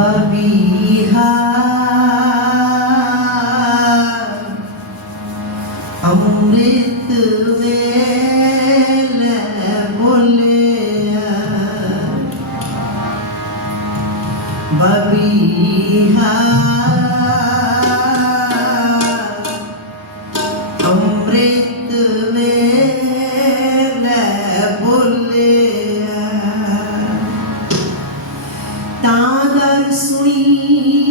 Babiha sleep.